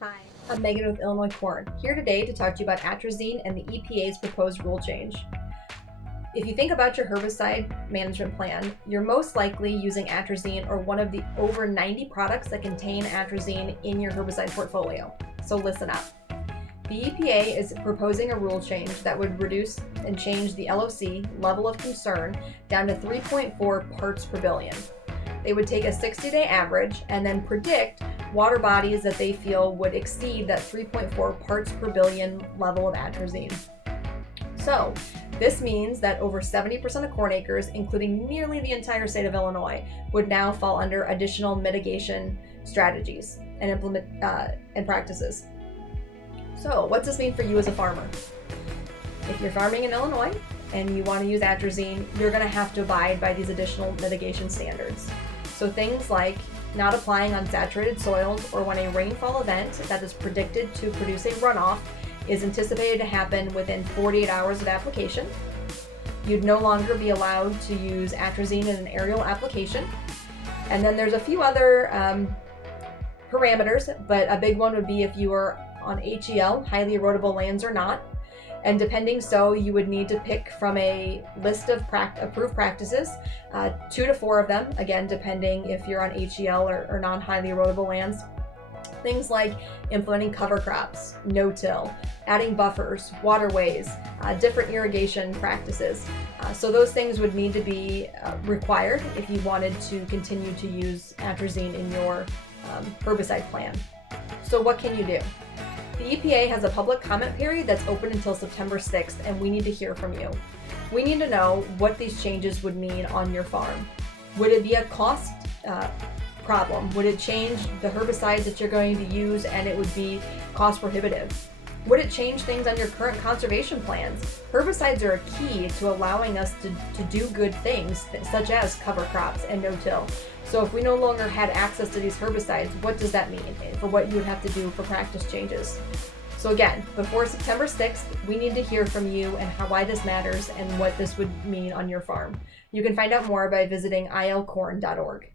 Hi, I'm Megan with Illinois Corn, here today to talk to you about atrazine and the EPA's proposed rule change. If you think about your herbicide management plan, you're most likely using atrazine or one of the over 90 products that contain atrazine in your herbicide portfolio. So listen up. The EPA is proposing a rule change that would reduce and change the LOC level of concern down to 3.4 parts per billion. They would take a 60-day average and then predict water bodies that they feel would exceed that 3.4 parts per billion level of atrazine. So this means that over 70% of corn acres, including nearly the entire state of Illinois, would now fall under additional mitigation strategies and practices. So what's this mean for you as a farmer? If you're farming in Illinois and you want to use atrazine, you're going to have to abide by these additional mitigation standards. So things like not applying on saturated soils or when a rainfall event that is predicted to produce a runoff is anticipated to happen within 48 hours of application. You'd no longer be allowed to use atrazine in an aerial application. And then there's a few other parameters, but a big one would be if you are on HEL, highly erodible lands or not. And depending you would need to pick from a list of approved practices, 2 to 4 of them, again, depending if you're on HEL or non-highly erodible lands. Things like implementing cover crops, no-till, adding buffers, waterways, different irrigation practices. So those things would need to be required if you wanted to continue to use atrazine in your herbicide plan. So what can you do? The EPA has a public comment period that's open until September 6th, and we need to hear from you. We need to know what these changes would mean on your farm. Would it be a cost problem? Would it change the herbicides that you're going to use and it would be cost prohibitive? Would it change things on your current conservation plans? Herbicides are a key to allowing us to do good things, such as cover crops and no-till. So if we no longer had access to these herbicides, what does that mean for what you would have to do for practice changes? So again, before September 6th, we need to hear from you and why this matters and what this would mean on your farm. You can find out more by visiting ilcorn.org.